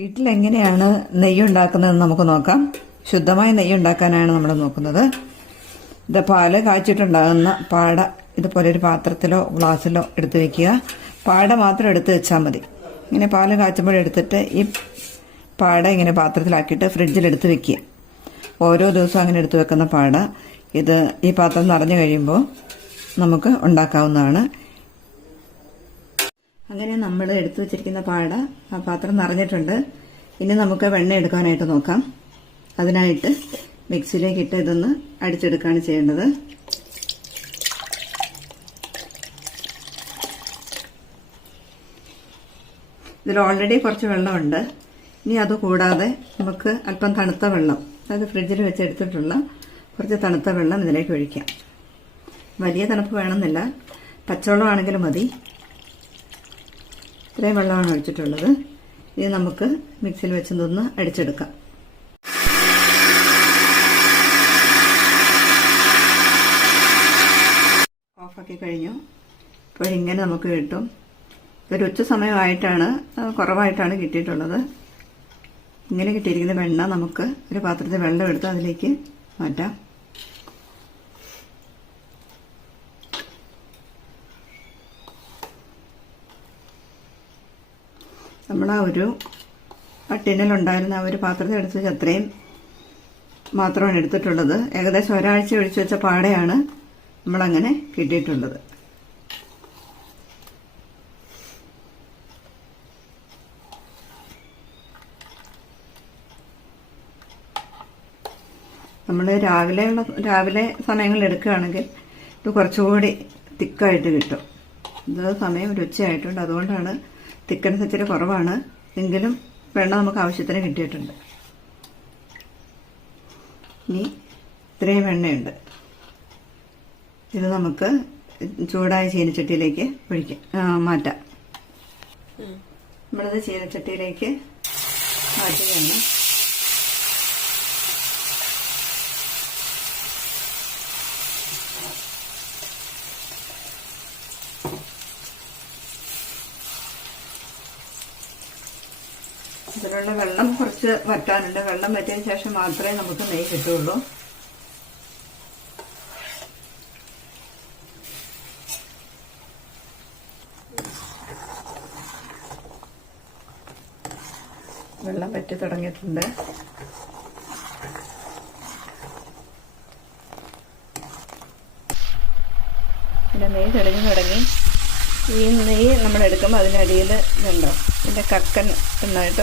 വീട്ടിലെങ്ങനെയാണ് നെയ്യ് ഉണ്ടാക്കുന്നതെന്ന് നമുക്ക് നോക്കാം. ശുദ്ധമായ നെയ്യ് ഉണ്ടാക്കാനാണ് നമ്മൾ നോക്കുന്നത്. ഇത് പാല് കാച്ചിട്ടുണ്ടാകുന്ന പാട ഇതുപോലെ ഒരു പാത്രത്തിലോ ഗ്ലാസ്സിലോ എടുത്ത് വെക്കുക. പാട മാത്രം എടുത്ത് വെച്ചാൽ മതി. ഇങ്ങനെ പാല് കാച്ചുമ്പോഴെടുത്തിട്ട് ഈ പാട ഇങ്ങനെ പാത്രത്തിലാക്കിയിട്ട് ഫ്രിഡ്ജിലെടുത്ത് വെക്കുക. ഓരോ ദിവസവും അങ്ങനെ എടുത്ത് വെക്കുന്ന പാട ഇത് ഈ പാത്രം നിറഞ്ഞു കഴിയുമ്പോൾ നമുക്ക് ഉണ്ടാക്കാവുന്നതാണ്. അങ്ങനെ നമ്മൾ എടുത്തു വെച്ചിരിക്കുന്ന പാട ആ പാത്രം നിറഞ്ഞിട്ടുണ്ട്. ഇനി നമുക്ക് വെണ്ണ എടുക്കാനായിട്ട് നോക്കാം. അതിനായിട്ട് മിക്സിയിലേക്ക് ഇട്ട് ഇതൊന്ന് അടിച്ചെടുക്കുകയാണ് ചെയ്യേണ്ടത്. ഇതിൽ ഓൾറെഡി കുറച്ച് വെള്ളമുണ്ട്. ഇനി അതുകൂടാതെ നമുക്ക് അല്പം തണുത്ത വെള്ളം, അതായത് ഫ്രിഡ്ജിൽ വെച്ചെടുത്തിട്ടുള്ള കുറച്ച് തണുത്ത വെള്ളം ഇതിലേക്ക് ഒഴിക്കാം. വലിയ തണുപ്പ് വേണമെന്നില്ല, പച്ചവെള്ളമാണെങ്കിലും മതി. ഇത്രയും വെള്ളമാണ് ഒഴിച്ചിട്ടുള്ളത്. ഇത് നമുക്ക് മിക്സിയിൽ വെച്ചൊന്ന് അടിച്ചെടുക്കാം. ഓഫാക്കി കഴിഞ്ഞു. ഇപ്പോൾ ഇങ്ങനെ നമുക്ക് കിട്ടും. ഇതൊരു ഉച്ച സമയമായിട്ടാണ്, കുറവായിട്ടാണ് കിട്ടിയിട്ടുള്ളത്. ഇങ്ങനെ കിട്ടിയിരിക്കുന്ന വെണ്ണ നമുക്ക് ഒരു പാത്രത്തിൽ വെള്ളം എടുത്ത് അതിലേക്ക് മാറ്റാം. നമ്മൾ ആ ഒരു ടിന്നിലുണ്ടായിരുന്ന ആ ഒരു പാത്രത്തിൽ എടുത്ത് വെച്ച് അത്രയും മാത്രമാണ് എടുത്തിട്ടുള്ളത്. ഏകദേശം ഒരാഴ്ച ഒഴിച്ചു വെച്ച പാടയാണ് നമ്മളങ്ങനെ കിട്ടിയിട്ടുള്ളത്. നമ്മൾ രാവിലെ സമയങ്ങളിൽ എടുക്കുകയാണെങ്കിൽ ഇത് കുറച്ചുകൂടി തിക്കായിട്ട് കിട്ടും. ഇത് സമയം ഒരു ഉച്ചയായിട്ടുണ്ട്, അതുകൊണ്ടാണ് തിക്കൻസ് ഇച്ചിരി കുറവാണ്. എങ്കിലും വെള്ളം നമുക്ക് ആവശ്യത്തിന് കിട്ടിയിട്ടുണ്ട്. ഇനി ഇത്രയും വെണ്ണയുണ്ട്. ഇത് നമുക്ക് ചൂടായ ചീനച്ചട്ടിയിലേക്ക് മാറ്റാം. നമ്മളിത് ചീനച്ചട്ടിയിലേക്ക് മാറ്റുകയാണ്. ഇതിലുള്ള വെള്ളം കുറച്ച് വറ്റാനുണ്ട്. വെള്ളം വറ്റിയതിന് ശേഷം മാത്രമേ നമുക്ക് നെയ്യ് കിട്ടുള്ളൂ. വെള്ളം വറ്റി തുടങ്ങിയിട്ടുണ്ട്. പിന്നെ നെയ്യ് തെളിഞ്ഞു തുടങ്ങി. ഈ നെയ്യ് നമ്മൾ എടുക്കുമ്പോൾ അതിനടിയിൽ ഇതുണ്ടോ, ഇതിൻ്റെ കക്കൻ എന്നായിട്ട്